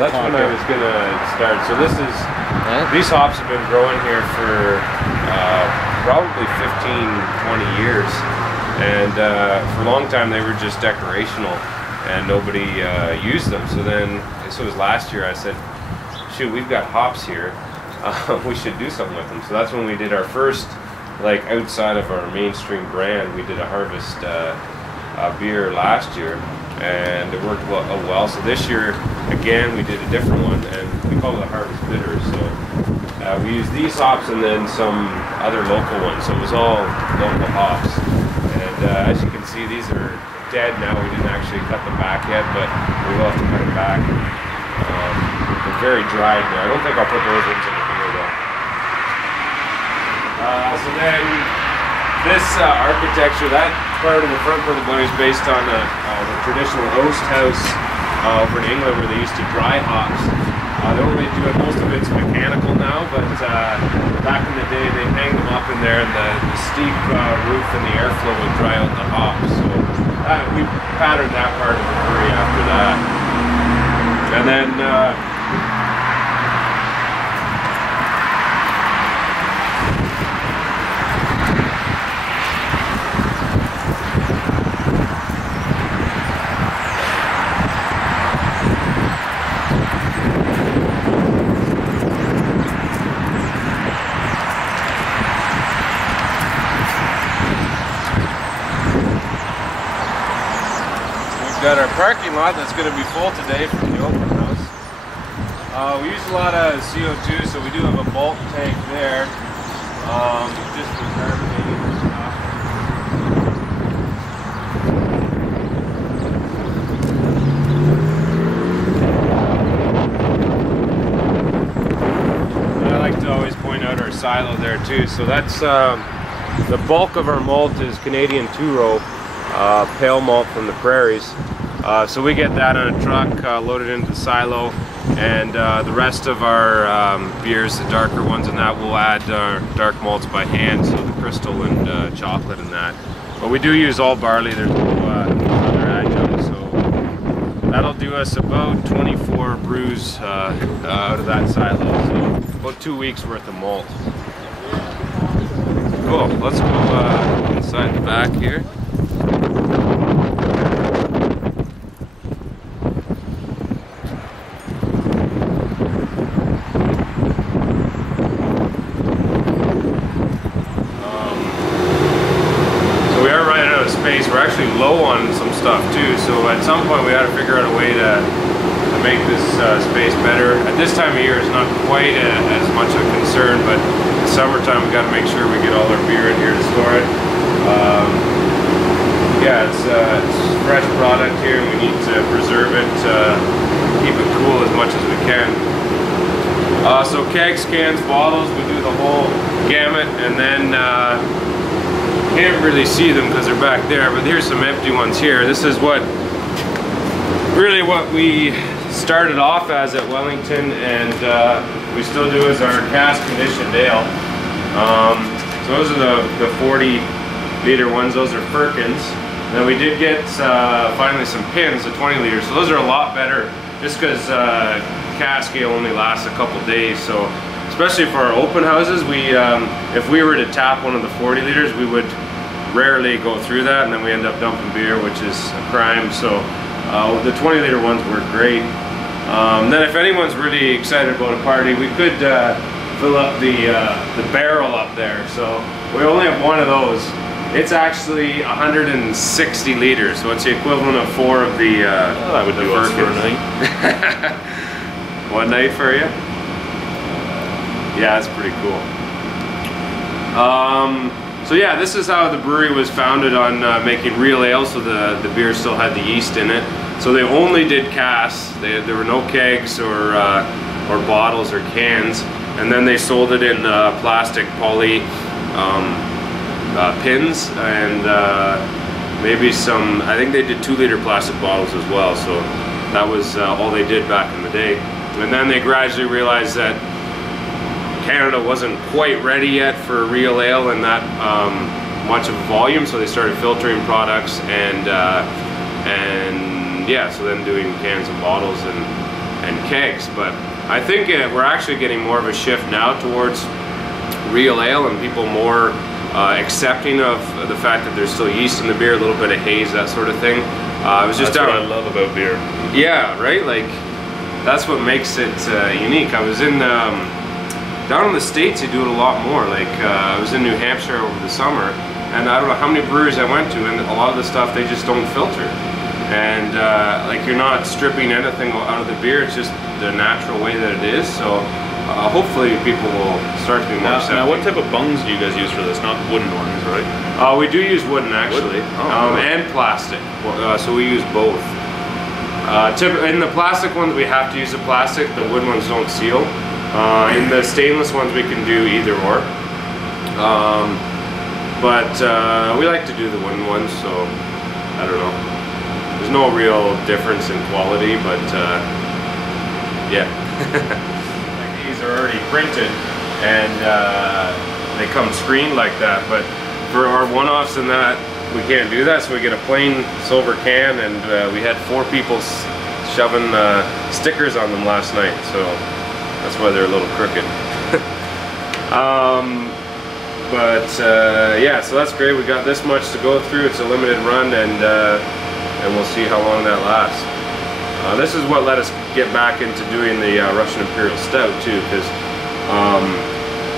That's when I was gonna start. So this is, these hops have been growing here for probably 15-20 years, and for a long time they were just decorational and nobody used them. So then, this was last year, I said, shoot, we've got hops here, we should do something with them. So that's when we did our first, like outside of our mainstream brand, we did a harvest beer last year, and it worked well. So this year, again, we did a different one, and we call it a harvest bitter. So we used these hops and then some other local ones. So it was all local hops. And as you can see, these are dead now. We didn't actually cut them back yet, but we will have to cut them back. They're very dried now. I don't think I'll put those into the beer though. So then this architecture, that part in the front part of the building is based on the traditional roast house over in England where they used to dry hops. They don't really do it, most of it's mechanical now, but back in the day they hang them up in there, and the steep roof and the airflow would dry out the hops. So we patterned that part of the brewery after that. And then got our parking lot that's going to be full today from the open house. We use a lot of CO2, so we do have a bulk tank there, just for carbonating and stuff. And I like to always point out our silo there too. So that's the bulk of our malt is Canadian 2-row. Pale malt from the prairies. So we get that on a truck, loaded into the silo, and the rest of our beers, the darker ones and that, we'll add dark malts by hand, so the crystal and chocolate and that. But we do use all barley, there's no other adjunct, so that'll do us about 24 brews out of that silo, so about 2 weeks worth of malt. Cool, let's go inside the back here. We're actually low on some stuff too, so at some point we had to figure out a way to make this space better. At this time of year it's not quite as much of a concern, but in the summertime we got to make sure we get all our beer in here to store it. Yeah, it's fresh product here, and we need to preserve it, keep it cool as much as we can. So kegs, cans, bottles, we do the whole gamut, and then can't really see them because they're back there, but here's some empty ones here. This is what we started off as at Wellington, and we still do as our cask conditioned ale. So those are the 40-liter ones. Those are firkins. Then we did get finally some pins, the 20 liters. So those are a lot better, just because cask ale only lasts a couple days. So especially for our open houses, if we were to tap one of the 40 liters, we would rarely go through that, and then we end up dumping beer, which is a crime. So the 20 liter ones work great. Then if anyone's really excited about a party, we could fill up the barrel up there. So we only have one of those. It's actually 160 liters, so it's the equivalent of 4 of the well, that would do us for a night. One night for you? Yeah, that's pretty cool. So yeah, this is how the brewery was founded, on making real ale, so the beer still had the yeast in it. So they only did casks. There were no kegs or bottles or cans, and then they sold it in plastic poly pins, and maybe some, I think they did 2-liter plastic bottles as well. So that was all they did back in the day. And then they gradually realized that Canada wasn't quite ready yet for real ale and that much of a volume, so they started filtering products, and yeah, so then doing cans and bottles, and kegs. But I think we're actually getting more of a shift now towards real ale, and people more accepting of the fact that there's still yeast in the beer, a little bit of haze, that sort of thing. I was just That's what I love about beer. Yeah, right. Like that's what makes it unique. I was in down in the States. You do it a lot more. Like I was in New Hampshire over the summer, and I don't know how many breweries I went to, and a lot of the stuff they just don't filter. And like you're not stripping anything out of the beer. It's just the natural way that it is. So hopefully people will start to be more accepting. Now what type of bungs do you guys use for this? Not wooden ones, right? We do use wooden actually, and plastic. So we use both. In the plastic ones we have to use the plastic. The wooden ones don't seal. In the stainless ones we can do either or. But we like to do the wooden ones, so I don't know. There's no real difference in quality, but yeah. Like these are already printed, and they come screened like that. But for our one-offs and that, we can't do that, so we get a plain silver can, and we had 4 people shoving stickers on them last night, so that's why they're a little crooked. Yeah, so that's great. We got this much to go through. It's a limited run, and we'll see how long that lasts. This is what let us get back into doing the Russian Imperial Stout too, because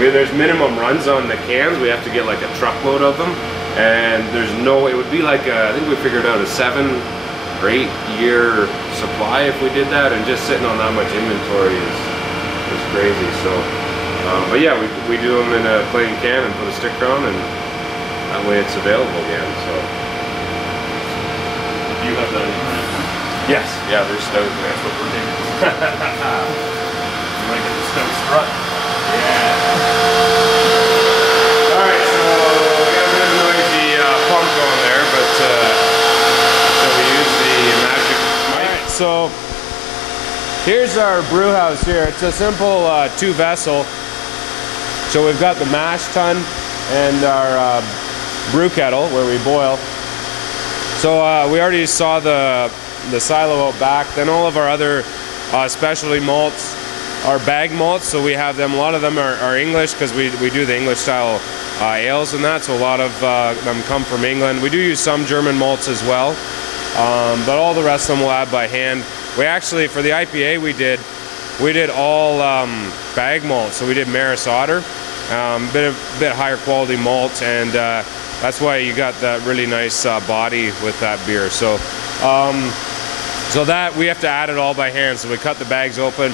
there's minimum runs on the cans. We have to get like a truckload of them, and there's no, it would be like I think we figured out a 7 or 8 year supply if we did that, and just sitting on that much inventory is crazy. So but yeah, we do them in a plain can and put a sticker on, and that way it's available again. So you have that in mind? Yes, yeah, they're stout. That's what we're doing. You might get the stout strut. Yeah. Alright, so we got a bit of a noisy pump going there, but so we use the magic mic. Alright, so here's our brew house here. It's a simple 2-vessel. So we've got the mash tun and our brew kettle where we boil. So we already saw the silo out back. Then all of our other specialty malts are bag malts, so we have them. A lot of them are English because we do the English style ales and that, so a lot of them come from England. We do use some German malts as well, but all the rest of them we'll add by hand. We actually, for the IPA we did all bag malts, so we did Maris Otter, bit higher quality malt, and that's why you got that really nice body with that beer. So so that we have to add it all by hand. So we cut the bags open,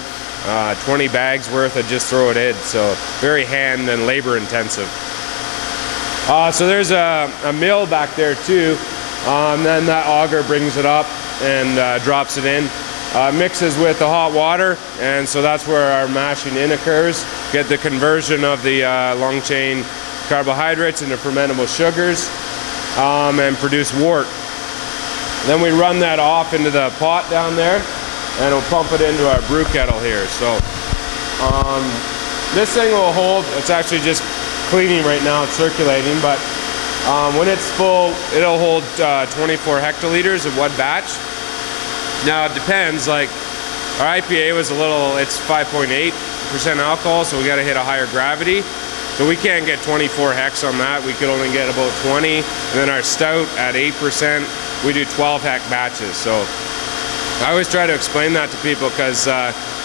20 bags worth, and just throw it in. So very hand and labor intensive. So there's a mill back there too. And then that auger brings it up and drops it in. Mixes with the hot water, and so that's where our mashing in occurs. Get the conversion of the long chain carbohydrates into fermentable sugars, and produce wort. Then we run that off into the pot down there, and we'll pump it into our brew kettle here. So this thing will hold, it's actually just cleaning right now, it's circulating, but when it's full, it'll hold 24 hectoliters of one batch. Now it depends, like our IPA was it's 5.8% alcohol, so we got to hit a higher gravity. So we can't get 24 hex on that, we could only get about 20. And then our stout at 8%, we do 12 hex batches. So I always try to explain that to people, because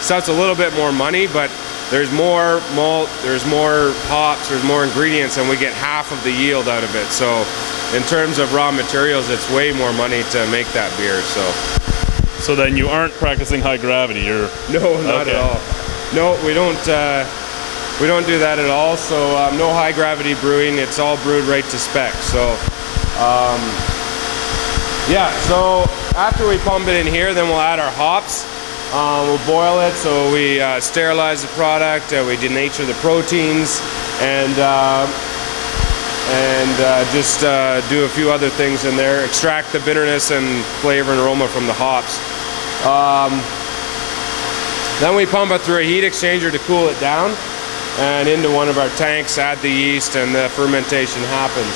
stout's a little bit more money, but there's more malt, there's more hops, there's more ingredients, and we get half of the yield out of it. So in terms of raw materials, it's way more money to make that beer. So then you aren't practicing high gravity, you're... No, not at all. No, we don't do that at all. So no high gravity brewing, it's all brewed right to spec. So yeah, so after we pump it in here, then we'll add our hops. We'll boil it, so we sterilize the product, we denature the proteins, and just do a few other things in there, extract the bitterness and flavor and aroma from the hops. Then we pump it through a heat exchanger to cool it down, and into one of our tanks, add the yeast, and the fermentation happens.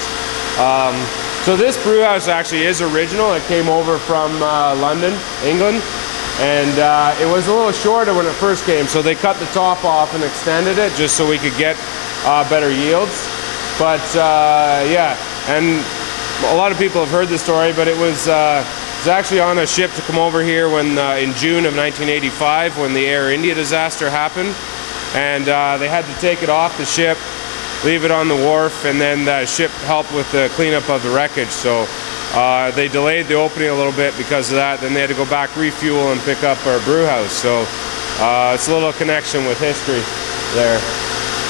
So this brew house actually is original. It came over from London, England, And it was a little shorter when it first came, so they cut the top off and extended it just so we could get better yields. But yeah, and a lot of people have heard the story, but it was actually on a ship to come over here when in June of 1985 when the Air India disaster happened, and they had to take it off the ship, leave it on the wharf, and then the ship helped with the cleanup of the wreckage. So they delayed the opening a little bit because of that. Then they had to go back, refuel, and pick up our brew house. So it's a little connection with history there.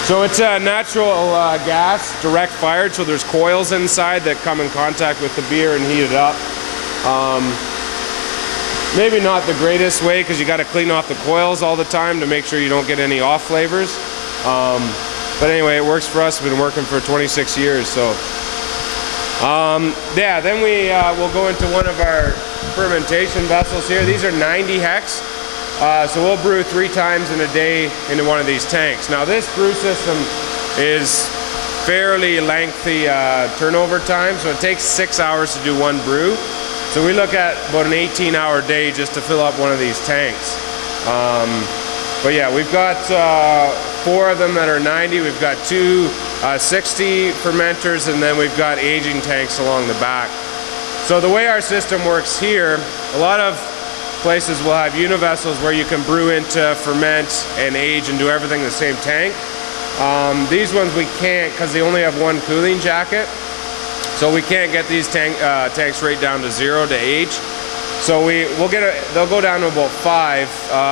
So it's a natural gas, direct fired, so there's coils inside that come in contact with the beer and heat it up. Maybe not the greatest way because you got to clean off the coils all the time to make sure you don't get any off flavors. But anyway, it works for us. We've been working for 26 years. So yeah, then we will go into one of our fermentation vessels here. These are 90 hex. So we'll brew 3 times in a day into one of these tanks. Now this brew system is fairly lengthy turnover time, so it takes 6 hours to do one brew. So we look at about an 18-hour day just to fill up one of these tanks. But yeah, we've got 4 of them that are 90. We've got 2 60 fermenters, and then we've got aging tanks along the back. So the way our system works here, a lot of places will have univessels where you can brew into, ferment, and age and do everything in the same tank. These ones we can't because they only have 1 cooling jacket. So we can't get these tanks right down to 0 to age. So they'll go down to about 5,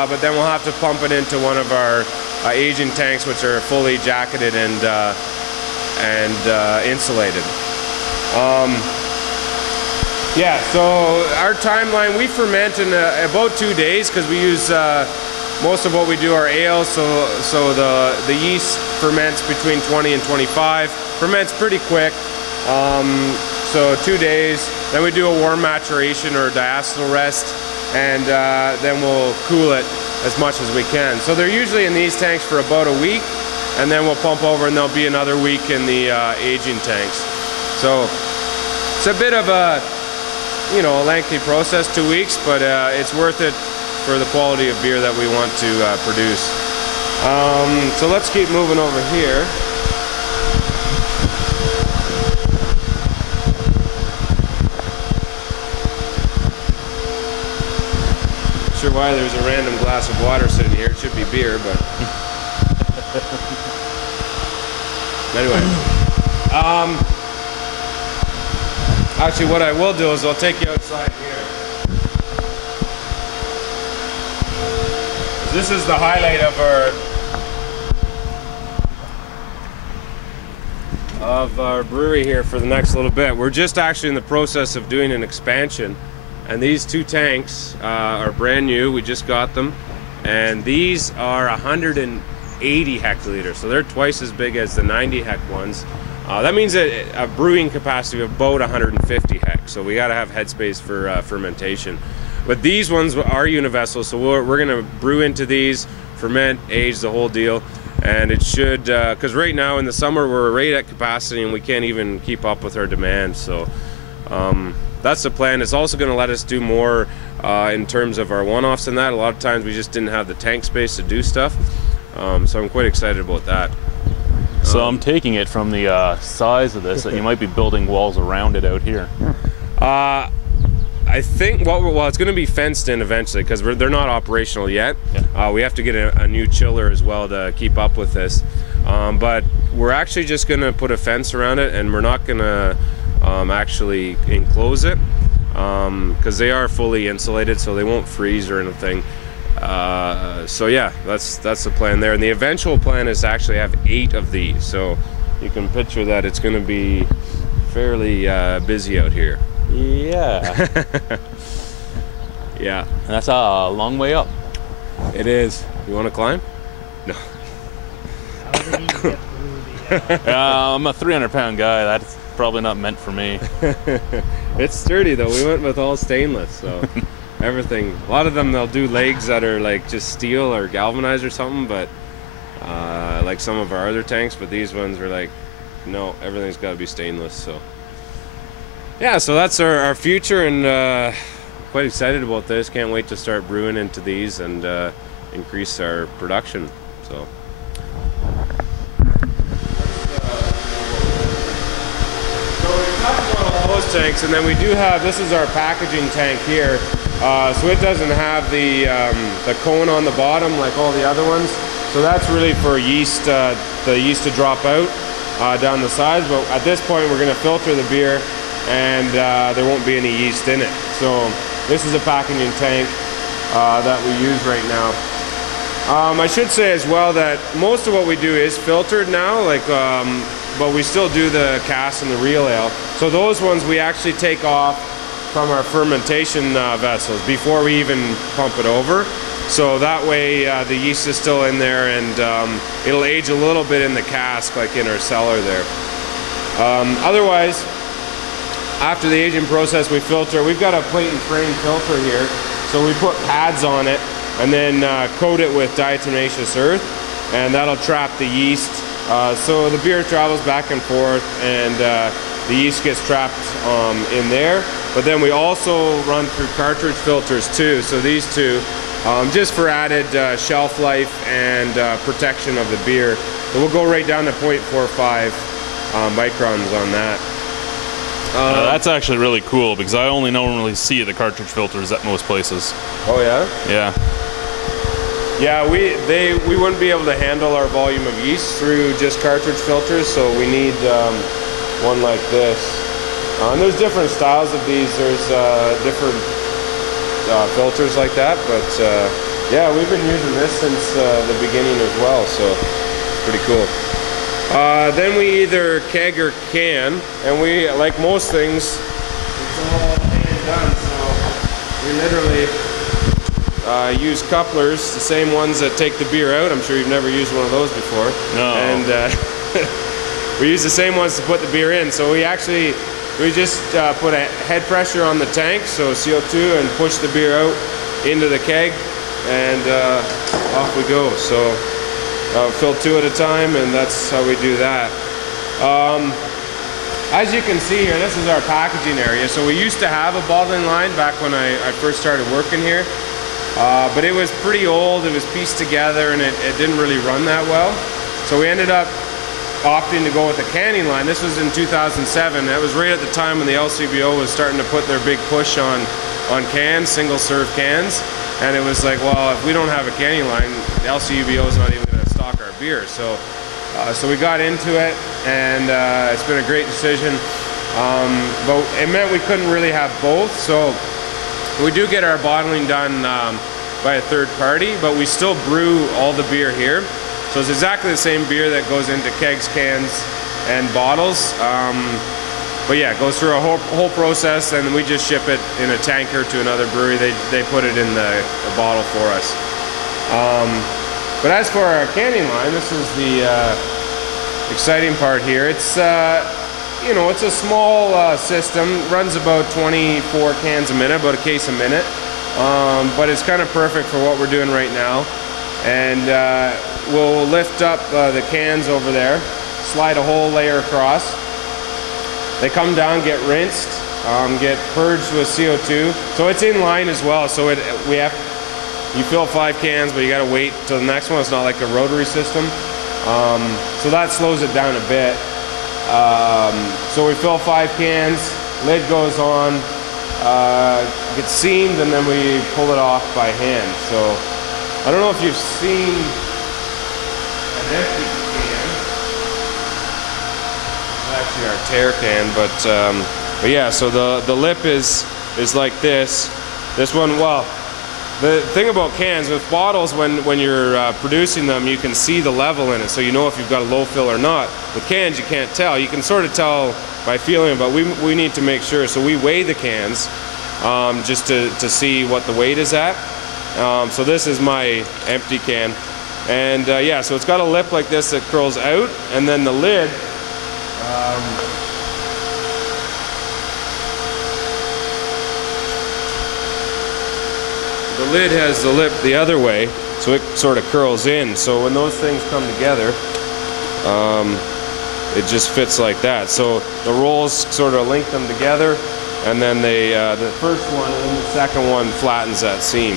but then we'll have to pump it into one of our aging tanks, which are fully jacketed and insulated. Yeah, so our timeline, we ferment in about 2 days because we use most of what we do are ales, so the yeast ferments between 20 and 25, ferments pretty quick, so 2 days. Then we do a warm maturation or diacetyl rest, and then we'll cool it as much as we can. So they're usually in these tanks for about a week, and then we'll pump over and there'll be another week in the aging tanks. So it's a bit of a a lengthy process, 2 weeks, but it's worth it for the quality of beer that we want to produce. So let's keep moving over here. Not sure why there's a random glass of water sitting here. It should be beer, but anyway. Actually, what I will do is I'll take you outside here. This is the highlight of our brewery here for the next little bit. We're just actually in the process of doing an expansion, and these 2 tanks are brand new. We just got them, and these are 180 hectoliters, so they're twice as big as the 90 hec ones. That means a brewing capacity of about 150 hex, so we got to have headspace for fermentation. But these ones are univessels, so we're going to brew into these, ferment, age, the whole deal, and it should, because right now in the summer we're right at capacity and we can't even keep up with our demand. So that's the plan. It's also going to let us do more in terms of our one-offs and that. A lot of times we just didn't have the tank space to do stuff, so I'm quite excited about that. So I'm taking it from the size of this that you might be building walls around it out here. I think, well, it's going to be fenced in eventually because they're not operational yet. Yeah. We have to get a new chiller as well to keep up with this. But we're actually just going to put a fence around it, and we're not going to actually enclose it because they are fully insulated, so they won't freeze or anything. So yeah, that's the plan there, and the eventual plan is to actually have 8 of these, so you can picture that it's going to be fairly busy out here. Yeah. Yeah, that's a long way up. It is. You want to climb? No. I'm a 300-pound guy. That's probably not meant for me. It's sturdy though. We went with all stainless, so everything. A lot of them, they'll do legs that are like just steel or galvanized or something, but like some of our other tanks. But these ones are like, no, everything's got to be stainless. So yeah, so that's our future, and quite excited about this. Can't wait to start brewing into these and increase our production. So. Tanks, and then we do have, this is our packaging tank here, so it doesn't have the cone on the bottom like all the other ones, so that's really for yeast, the yeast to drop out down the sides. But at this point we're going to filter the beer, and there won't be any yeast in it. So this is a packaging tank that we use right now. I should say as well that most of what we do is filtered now, like but we still do the cask and the real ale. So those ones we actually take off from our fermentation vessels before we even pump it over. So that way the yeast is still in there, and it'll age a little bit in the cask, like in our cellar there. Otherwise, after the aging process, we filter. We've got a plate and frame filter here. So we put pads on it and then coat it with diatomaceous earth, and that'll trap the yeast. So the beer travels back and forth, and the yeast gets trapped in there. But then we also run through cartridge filters too. So these two, just for added shelf life and protection of the beer. So we'll go right down to 0.45 microns on that. That's actually really cool, because I only normally see the cartridge filters at most places. Oh yeah? Yeah. Yeah, we wouldn't be able to handle our volume of yeast through just cartridge filters, so we need one like this. And there's different styles of these. There's different filters like that, but yeah, we've been using this since the beginning as well, so pretty cool. Then we either keg or can, and we, like most things, it's all hand done, so we literally use couplers, the same ones that take the beer out. I'm sure you've never used one of those before. No. And we use the same ones to put the beer in. So we just put a head pressure on the tank, so CO2, and push the beer out into the keg, and off we go. So fill 2 at a time, and that's how we do that. As you can see here, this is our packaging area. So we used to have a bottling line back when I first started working here. But it was pretty old, it was pieced together, and it didn't really run that well. So we ended up opting to go with a canning line. This was in 2007. That was right at the time when the LCBO was starting to put their big push on cans, single serve cans. And it was like, well, if we don't have a canning line, the LCBO is not even going to stock our beer. So we got into it, and it's been a great decision. But it meant we couldn't really have both. So we do get our bottling done by a third party, but we still brew all the beer here. So it's exactly the same beer that goes into kegs, cans, and bottles. But yeah, it goes through a whole process, and we just ship it in a tanker to another brewery. They put it in the bottle for us. But as for our canning line, this is the exciting part here. It's you know, it's a small system, runs about 24 cans a minute, about a case a minute, but it's kind of perfect for what we're doing right now. And we'll lift up the cans over there, slide a whole layer across. They come down, get rinsed, get purged with CO2. So it's in line as well. So you fill 5 cans, but you got to wait till the next one. It's not like a rotary system. So that slows it down a bit. So we fill 5 cans, lid goes on, gets seamed, and then we pull it off by hand. So I don't know if you've seen an empty can. It's actually our tear can, but yeah. So the lip is like this. This one, well, the thing about cans, with bottles, when you're producing them, you can see the level in it, so you know if you've got a low fill or not. With cans, you can't tell. You can sort of tell by feeling, but we need to make sure. So we weigh the cans just to see what the weight is at. So this is my empty can, and yeah, so it's got a lip like this that curls out, and then the lid. The lid has the lip the other way, so it sort of curls in. So when those things come together, it just fits like that. So the rolls sort of link them together, and then the first one and then the second one flattens that seam.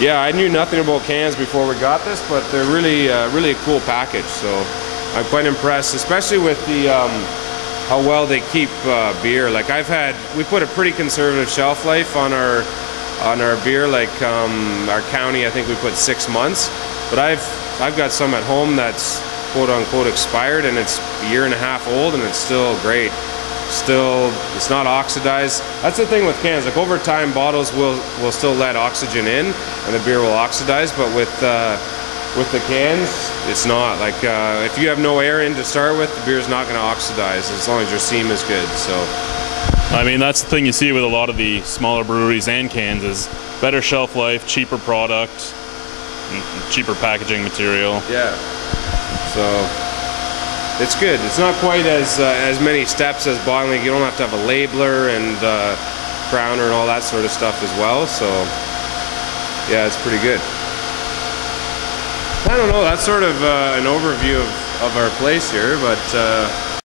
Yeah, I knew nothing about cans before we got this, but they're really a cool package. So I'm quite impressed, especially with the how well they keep beer. Like we put a pretty conservative shelf life on our beer. Like our county, I think we put 6 months, but I've got some at home that's quote unquote expired, and it's a year and a half old, and it's still great. It's not oxidized. That's the thing with cans. Like over time, bottles will still let oxygen in, and the beer will oxidize. But with the cans, it's not. Like if you have no air in to start with, the beer is not going to oxidize as long as your seam is good. So, I mean, that's the thing you see with a lot of the smaller breweries and cans is better shelf life, cheaper product, cheaper packaging material. Yeah. So. It's good. It's not quite as many steps as bottling. You don't have to have a labeler and crowner and all that sort of stuff as well. So yeah, it's pretty good. I don't know. That's sort of an overview of our place here. But